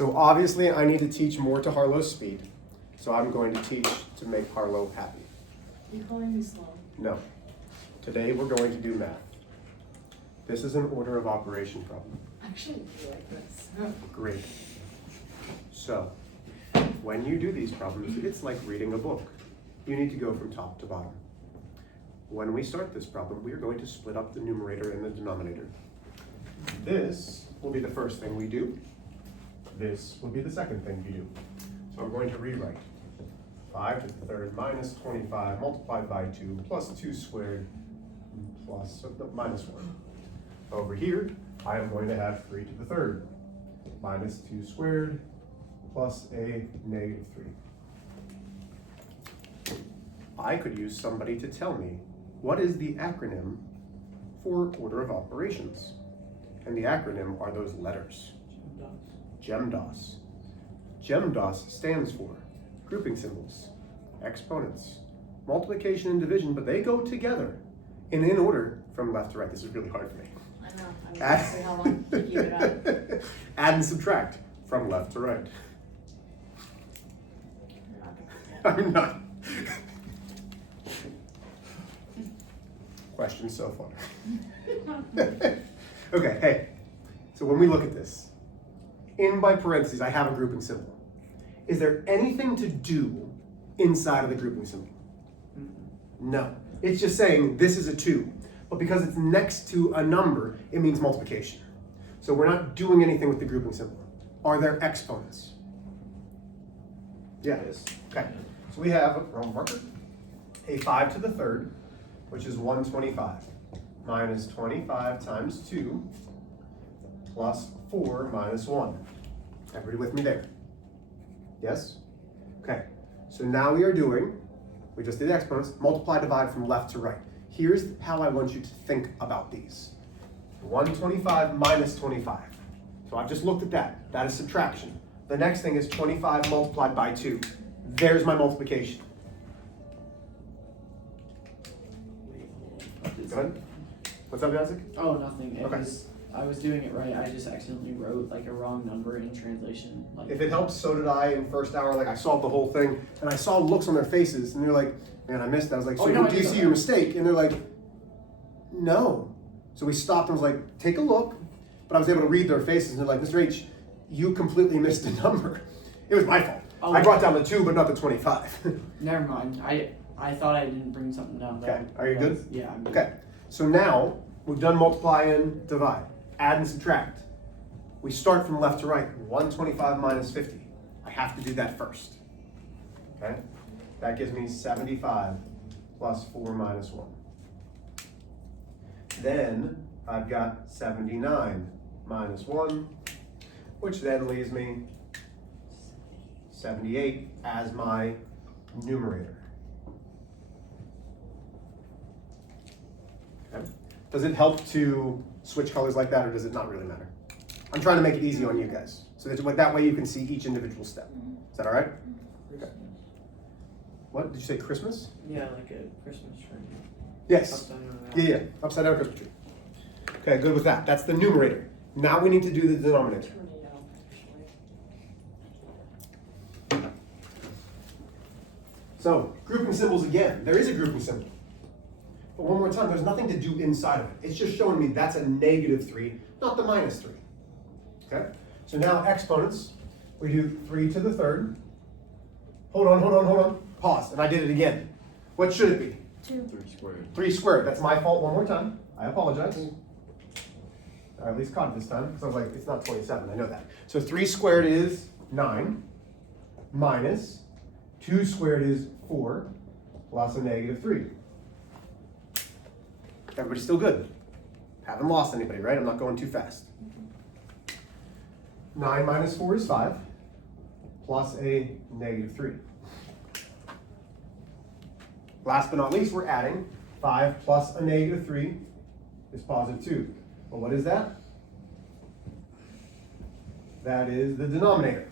So obviously I need to teach more to Harlow's speed. So I'm going to teach to make Harlow happy. You calling me slow? No. Today we're going to do math. This is an order of operation problem. Actually, I like this. Great. So, when you do these problems, it's like reading a book. You need to go from top to bottom. When we start this problem, we are going to split up the numerator and the denominator. This will be the first thing we do. This will be the second thing we do. So I'm going to rewrite 5 to the third minus 25 multiplied by 2 plus 2 squared plus minus 1. Over here, I am going to have 3 to the third minus 2 squared plus a negative 3. I could use somebody to tell me what is the acronym for order of operations. And the acronym are those letters. GEMDOS. GEMDOS stands for grouping symbols, exponents, multiplication and division, but they go together and in order from left to right. This is really hard for me. I know. I mean, honestly, how long to keep it up? Add and subtract from left to right. I'm not. Questions so far? Okay, hey. So when we look at this, in my parentheses, I have a grouping symbol. Is there anything to do inside of the grouping symbol? No. It's just saying this is a 2. But because it's next to a number, it means multiplication. So we're not doing anything with the grouping symbol. Are there exponents? Yes. Okay. So we have, wrong marker, a 5 to the third, which is 125, minus 25 times 2, plus 4 minus 1. Everybody with me there? Yes? Okay. So now we just did the exponents, multiply, divide from left to right. Here's how I want you to think about these. 125 minus 25. So I've just looked at that. That is subtraction. The next thing is 25 multiplied by 2. There's my multiplication. Go ahead. What's up, Isaac? Oh, nothing. Okay. I was doing it right. I just accidentally wrote like a wrong number in translation. If it helps, so did I in first hour. Like I solved the whole thing, and I saw looks on their faces, and they're like, "Man, I missed that." I was like, "So no, do you see your mistake?" And they're like, "No." So we stopped and was like, "Take a look." But I was able to read their faces, and they're like, "Mr. H, you completely missed a number. It was my fault. Oh. I brought down the 2, but not the 25." Never mind. I thought I didn't bring something down. Okay. Are you good? Yeah, I'm good. Okay. So now we've done multiply and divide. Add and subtract. We start from left to right. 125 minus 50. I have to do that first. Okay? That gives me 75 plus 4 minus 1. Then I've got 79 minus 1, which then leaves me 78 as my numerator. Okay? Does it help to switch colors like that, or does it not really matter? I'm trying to make it easy on you guys, so that way you can see each individual step. Is that all right? Okay. What, did you say Christmas? Yeah, like a Christmas tree. Yes. Upside down. Yeah, upside down Christmas tree. Okay, good with that. That's the numerator. Now we need to do the denominator. So, grouping symbols again. There is a grouping symbol. But one more time, there's nothing to do inside of it. It's just showing me that's a negative 3, not the minus 3. Okay? So now exponents, we do 3 to the third. Hold on. Pause, and I did it again. What should it be? 2. 3 squared. 3 squared. That's my fault one more time. I apologize. I at least caught it this time, because I was like, it's not 27, I know that. So 3 squared is 9, minus 2 squared is 4, plus a negative 3. Everybody still good? Haven't lost anybody, right? I'm not going too fast. 9 minus 4 is 5, plus a negative 3. Last but not least, we're adding 5 plus a negative 3 is positive 2. Well, what is that? That is the denominator.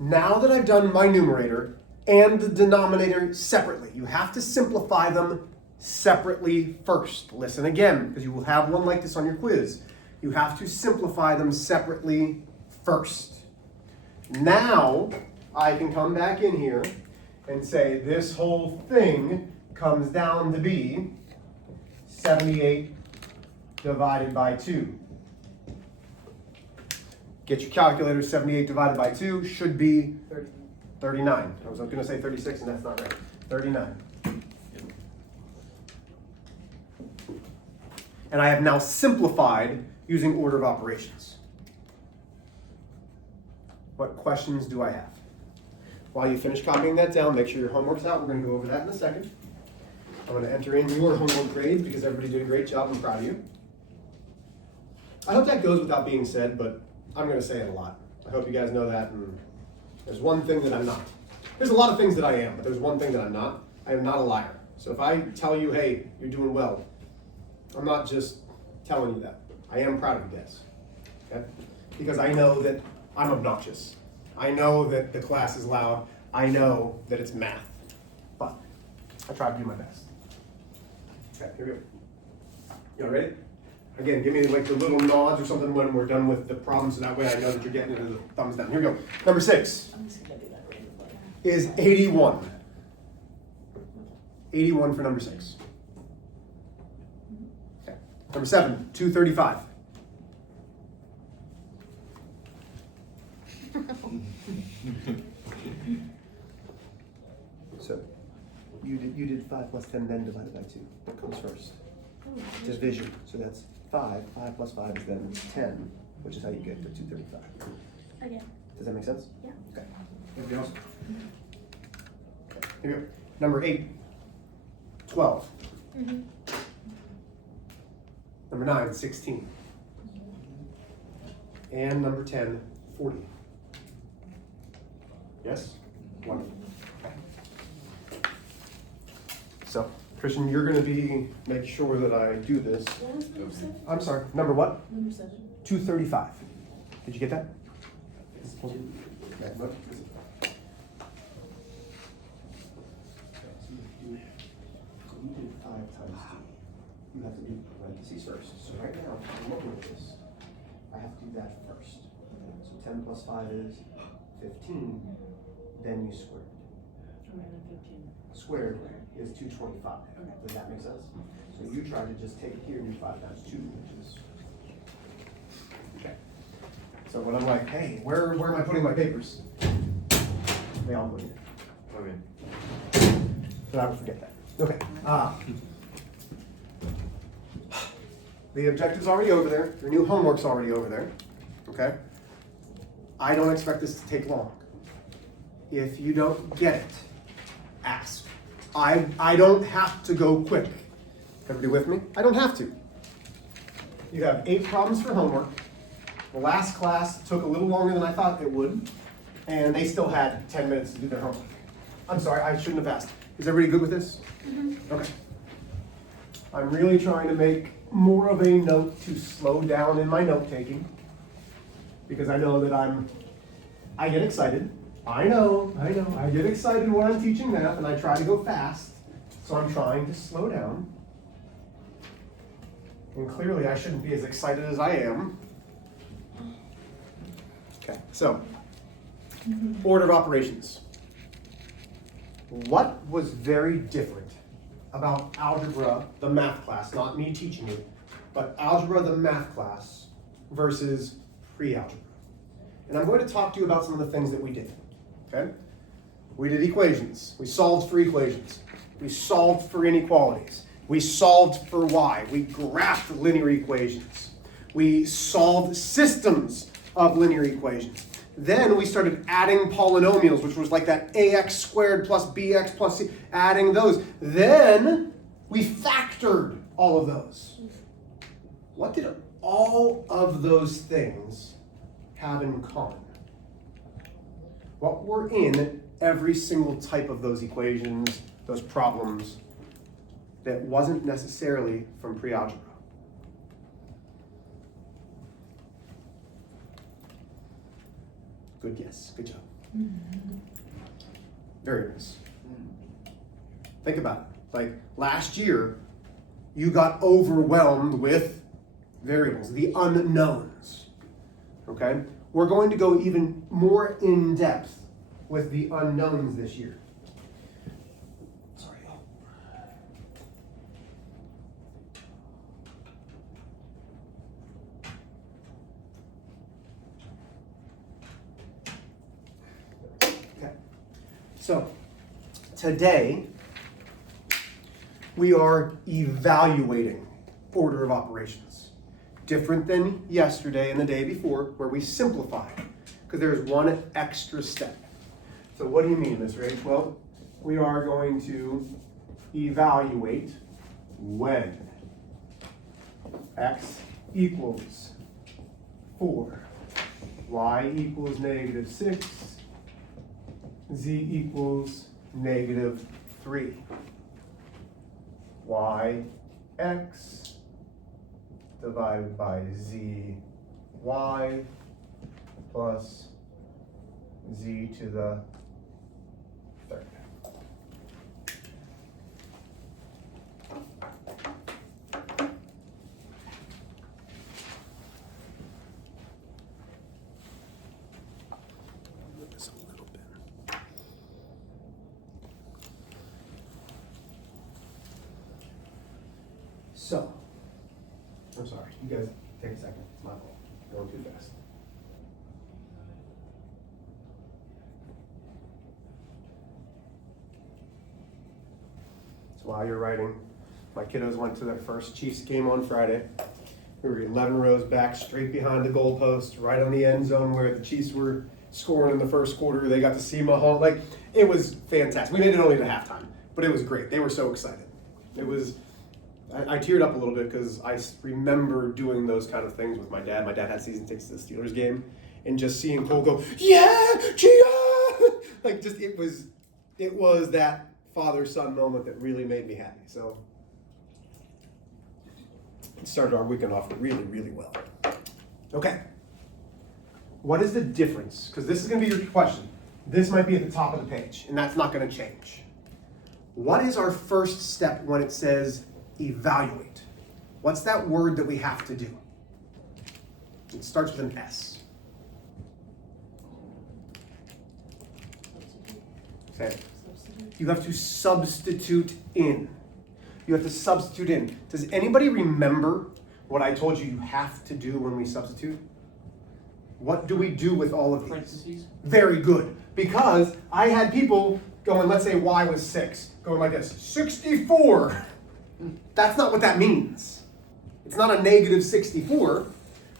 Now that I've done my numerator and the denominator separately, you have to simplify them separately first. Listen again, because you will have one like this on your quiz. You have to simplify them separately first. Now I can come back in here and say this whole thing comes down to be 78 divided by 2. Get your calculator. 78 divided by 2 should be 39. I was going to say 36 and that's not right. 39. And I have now simplified using order of operations. What questions do I have? While you finish copying that down, make sure your homework's out. We're going to go over that in a second. I'm going to enter in your homework grade because everybody did a great job. I'm proud of you. I hope that goes without being said, but I'm going to say it a lot. I hope you guys know that. And there's one thing that I'm not. There's a lot of things that I am, but there's one thing that I'm not. I am not a liar. So if I tell you, hey, you're doing well, I'm not just telling you that. I am proud of you guys. Okay? Because I know that I'm obnoxious. I know that the class is loud. I know that it's math. But I try to do my best. Okay, here we go. Y'all ready? Again, give me like the little nods or something when we're done with the problem, so that way I know that you're getting into the thumbs down. Here we go. Number 6 I'm just gonna do that right before. is 81. 81 for number 6. Okay. Number 7, 235. So you did 5 plus 10, then divided by 2. What comes first? Division. So that's 5. 5 plus 5 is then 10, which is how you get to 235. Okay. Does that make sense? Yeah. Okay. Anything else? Okay. Here we go. Number 8, 12. Mm-hmm. Number 9, 16. And number 10, 40. Yes? Wonderful. Okay. So, Christian, you're going to make sure that I do this. What was number 7? I'm sorry, number what? Number 7. 235. Did you get that? Okay, look. You did 5 times 2. You have to do parentheses first. So right now, I'm looking at this. I have to do that first. So 10 plus 5 is 15. Then you square it. Okay, then 15. Squared is 225. Does that make sense? So you try to just take it here and do 5 times 2, which is... Okay. So when I'm like, hey, where am I putting my papers? They all go here. Okay. So I would forget that. Okay. The objective's already over there. Your new homework's already over there. Okay? I don't expect this to take long. If you don't get it, ask. I don't have to go quick. Everybody with me? I don't have to. You have 8 problems for homework. The last class took a little longer than I thought it would, and they still had 10 minutes to do their homework. I'm sorry, I shouldn't have asked. Is everybody good with this? Mm-hmm. Okay. I'm really trying to make more of a note to slow down in my note taking, because I know that I get excited. I know, I get excited when I'm teaching math and I try to go fast, so I'm trying to slow down. And clearly I shouldn't be as excited as I am. Okay, so, order of operations. What was very different about algebra, the math class, not me teaching you, but algebra, the math class, versus pre-algebra? And I'm going to talk to you about some of the things that we did. Okay? We did equations. We solved for equations. We solved for inequalities. We solved for y. We graphed linear equations. We solved systems of linear equations. Then we started adding polynomials, which was like that ax squared plus bx plus c, adding those. Then we factored all of those. What did all of those things have in common? What were in every single type of those equations, those problems, that wasn't necessarily from pre-algebra? Good guess. Good job. Variables. Think about it. Like last year, you got overwhelmed with variables, the unknowns. Okay? We're going to go even more in depth with the unknowns this year. Sorry. Okay. So, today, we are evaluating order of operations. Different than yesterday and the day before, where we simplify, because there's one extra step. So what do you mean, Mr. H? Well, we are going to evaluate when x equals 4, y equals -6, z equals -3. Y x divided by z y plus z to the third. Move this a little bit. So, I'm sorry, you guys take a second, it's my fault, going too fast. So while you're writing, my kiddos went to their first Chiefs game on Friday. We were 11 rows back, straight behind the goalpost, right on the end zone where the Chiefs were scoring in the first quarter. They got to see Mahomes. Like, it was fantastic. We made it only to halftime, but it was great. They were so excited. It was, I teared up a little bit because I remember doing those kind of things with my dad. My dad had season tickets to the Steelers game, and just seeing Cole go, yeah, Gia! Like, just, it was that father-son moment that really made me happy. So it started our weekend off really, really well. Okay. What is the difference? Because this is going to be your question. This might be at the top of the page, and that's not going to change. What is our first step when it says evaluate? What's that word that we have to do? It starts with an S. Say it. You have to substitute in. You have to substitute in. Does anybody remember what I told you have to do when we substitute? What do we do with all of these? Parentheses. Very good. Because I had people going, let's say y was 6, going like this, 64. That's not what that means. It's not a negative 64,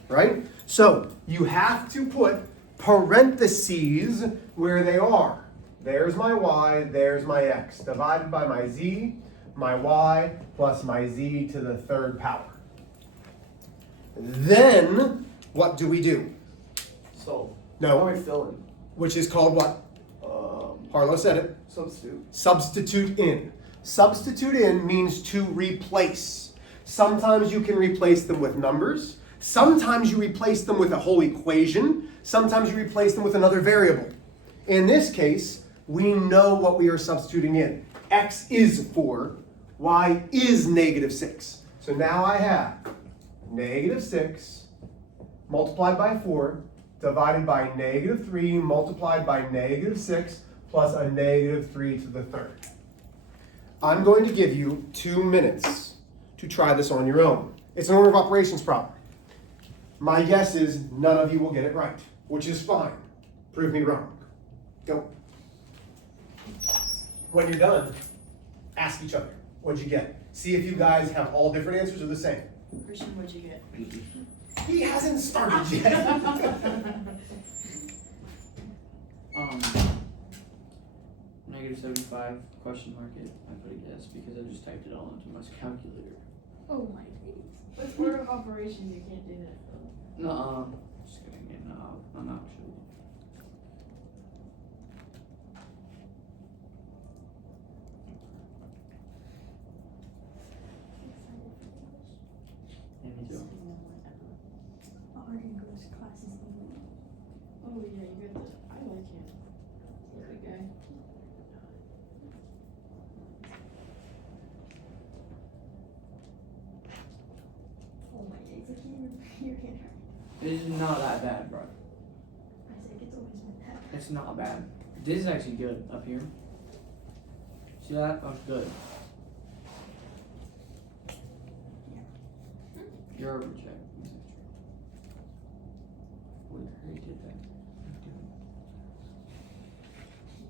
right? So you have to put parentheses where they are. There's my y, there's my x, divided by my z, my y, plus my z to the third power. Then, what do we do? So, No. how do we fill in? Which is called what? Harlow said it. Substitute. Substitute in. Substitute in means to replace. Sometimes you can replace them with numbers. Sometimes you replace them with a whole equation. Sometimes you replace them with another variable. In this case, we know what we are substituting in. X is 4, y is -6. So now I have -6 multiplied by 4 divided by -3 multiplied by -6 plus a -3 to the third. I'm going to give you 2 minutes to try this on your own. It's an order of operations problem. My guess is none of you will get it right, which is fine. Prove me wrong. Go. When you're done, ask each other, what'd you get? See if you guys have all different answers or the same. Christian, what'd you get? He hasn't started yet. -75 question mark it. I put a guess because I just typed it all into my calculator. Oh my days. What's order of operations? You can't do that. Nuh-uh. Just kidding. No, I'm not sure. Yeah, me too. Our English class is easy. Oh yeah, you got the. I like him. Good guy. Oh my days, I can't even. You're getting hurt. It is not that bad, bro. It's not bad. This is actually good up here. See that? That was good. You're over check. We already did that.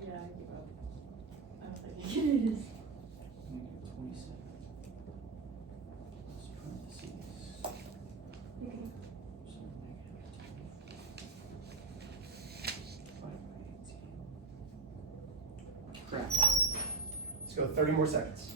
Yeah, I give up. I don't think it is. Negative 27. Let's parentheses. So negative 5 by 18. Crap. Let's go 30 more seconds.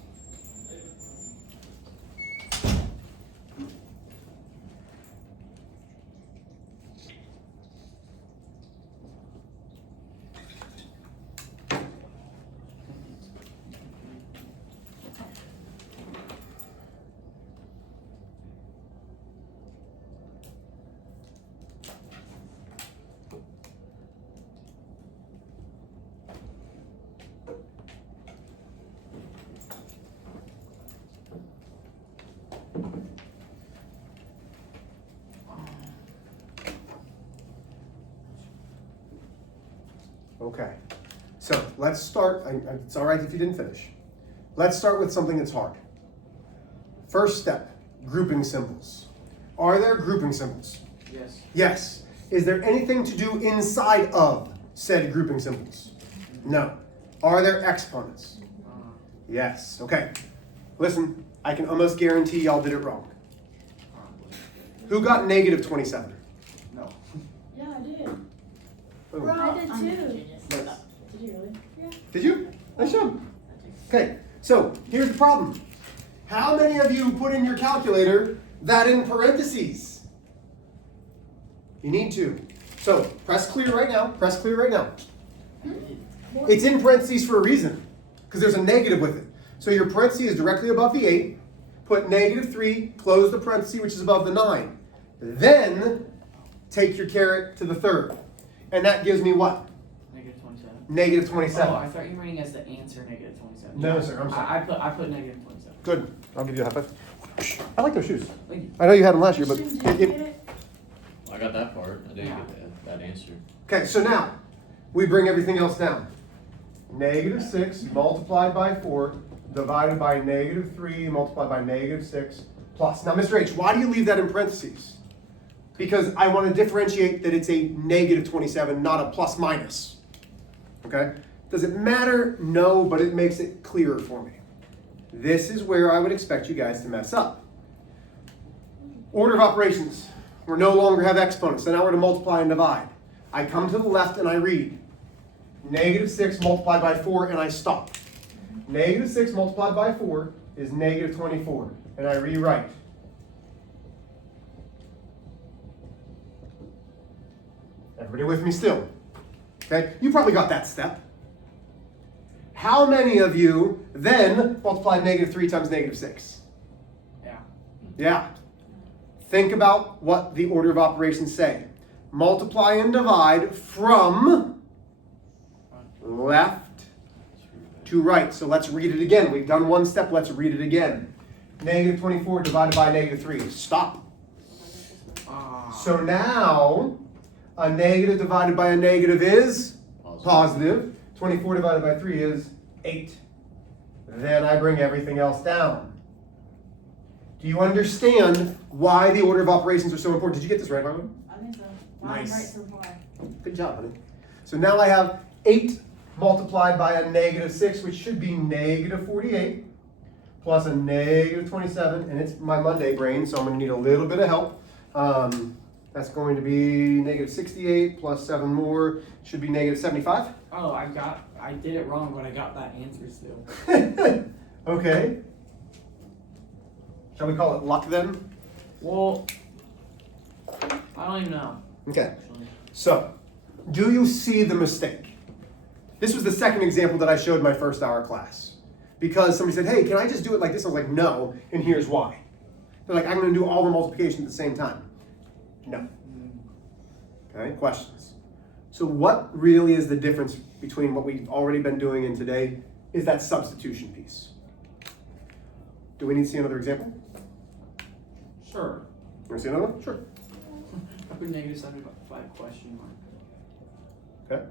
Okay, so let's start. It's all right if you didn't finish. Let's start with something that's hard. First step, grouping symbols. Are there grouping symbols? Yes. Yes. Is there anything to do inside of said grouping symbols? No. Are there exponents? Yes. Okay. Listen, I can almost guarantee y'all did it wrong. Who got negative 27? No. Yeah, I did. Boom. Bro, I did I'm too. a genius. Did you really? Yeah. Did you? I should. Okay, so here's the problem. How many of you put in your calculator that in parentheses? You need to. So press clear right now. Press clear right now. It's in parentheses for a reason, because there's a negative with it. So your parentheses is directly above the 8. Put negative 3, close the parenthesis, which is above the 9. Then take your caret to the third. And that gives me what? Negative 27. Negative 27. Oh, I thought you were reading as the answer negative 27. No, sir, I'm sorry. I put negative 27. Good. I'll give you a high five. I like those shoes. Thank you. I know you had them last year, but Shouldn't you get it? I got that part. I didn't Yeah. get that answer. okay, so now we bring everything else down. Negative 6 multiplied by 4 divided by negative 3 multiplied by negative 6 plus. Now, Mr. H, why do you leave that in parentheses? Because I want to differentiate that it's a negative 27, not a plus minus. Okay? Does it matter? No, but it makes it clearer for me. This is where I would expect you guys to mess up. Order of operations. We no longer have exponents, so now we're to multiply and divide. I come to the left and I read negative 6 multiplied by 4 and I stop. Negative 6 multiplied by 4 is negative 24, and I rewrite. Everybody with me still? Okay, you probably got that step. How many of you then multiplied negative 3 times negative 6? Yeah. Yeah. Think about what the order of operations say. Multiply and divide from left to right. So let's read it again. We've done one step. Let's read it again. Negative 24 divided by negative 3. Stop. So now, a negative divided by a negative is positive. 24 divided by 3 is 8. Then I bring everything else down. Do you understand why the order of operations are so important? Did you get this right, Marlon? I think so. Nice. Right so far. Good job, honey. So now I have 8 multiplied by a negative 6, which should be negative 48, plus a negative 27, and it's my Monday brain, so I'm going to need a little bit of help. That's going to be negative 68 plus 7 more, should be negative 75. Oh, I did it wrong, but I got that answer still. Okay. Shall we call it luck then? Well, I don't even know. Okay. Actually. So, do you see the mistake? This was the second example that I showed in my first hour class. Because somebody said, hey, can I just do it like this? I was like, no, and here's why. They're like, I'm going to do all the multiplication at the same time. No. Okay, questions? So what really is the difference between what we've already been doing and today is that substitution piece. Do we need to see another example? Sure. You want to see another one? Sure. I put negative 75 question mark. Okay.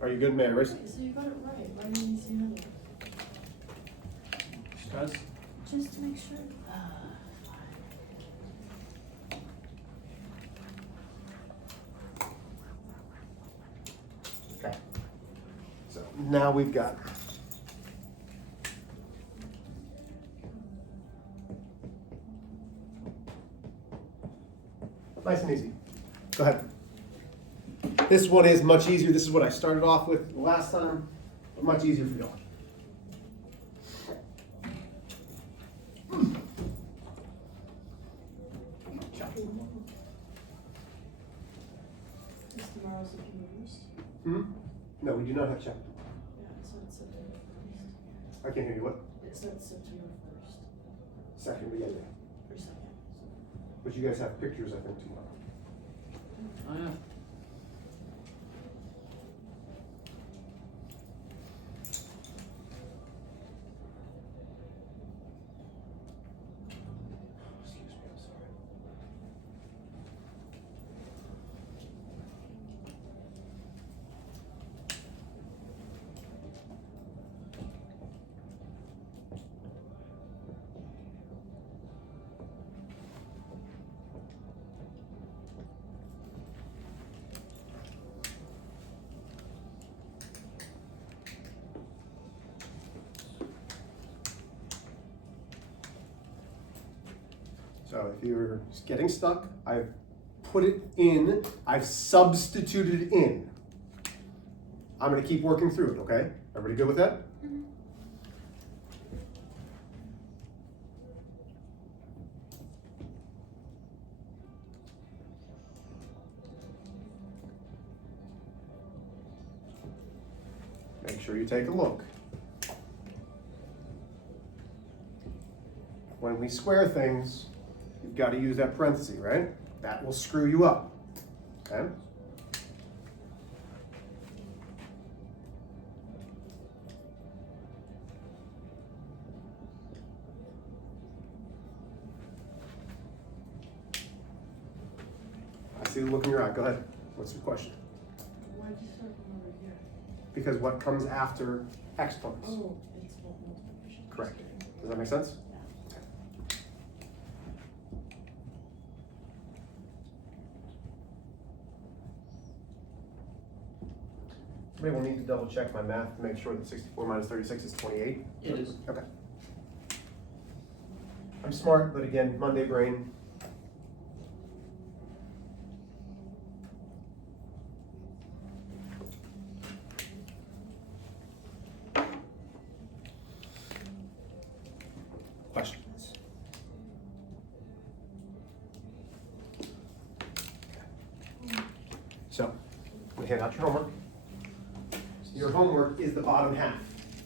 Are you good, May I erase? Wait, so you got it right. Why didn't you see another one? Because Just to make sure. Okay. So now we've got. Nice and easy. Go ahead. This one is much easier. This is what I started off with last time. But much easier for y'all. Is tomorrow's if you used? Hmm? No, we do not have chapter. Yeah, it said September 1st. I can't hear you. What? It said September 1st. Second, we get there. Or 2nd. But you guys have pictures, I think, tomorrow. oh yeah. Excuse me, I'm sorry. So if you're getting stuck, I've put it in, I've substituted it in. I'm gonna keep working through it, okay? Everybody good with that? Make sure you take a look. When we square things, you've got to use that parenthesis, right? That will screw you up, okay? I see the look in your eye. Go ahead. What's your question? Why'd you start from over here? Because what comes after exponents? Oh, it's what multiplication. Correct. Does that make sense? Somebody will need to double check my math to make sure that 64 minus 36 is 28. It is. Okay. I'm smart, but again, Monday brain. Questions? So, we hand out your homework. Your homework is the bottom half.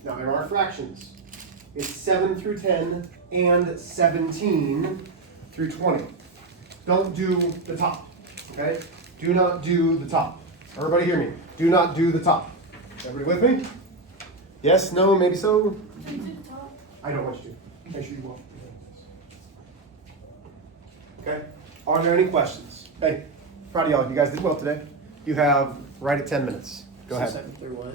Now there are fractions. It's 7 through 10 and 17 through 20. Don't do the top, okay? Do not do the top. Everybody hear me? Do not do the top. Everybody with me? Yes, no, maybe so? Can you do the top? I don't want you to. Make sure you won't. Okay? Are there any questions? Hey, proud of y'all. You guys did well today. You have right at 10 minutes. Go So ahead. second through what?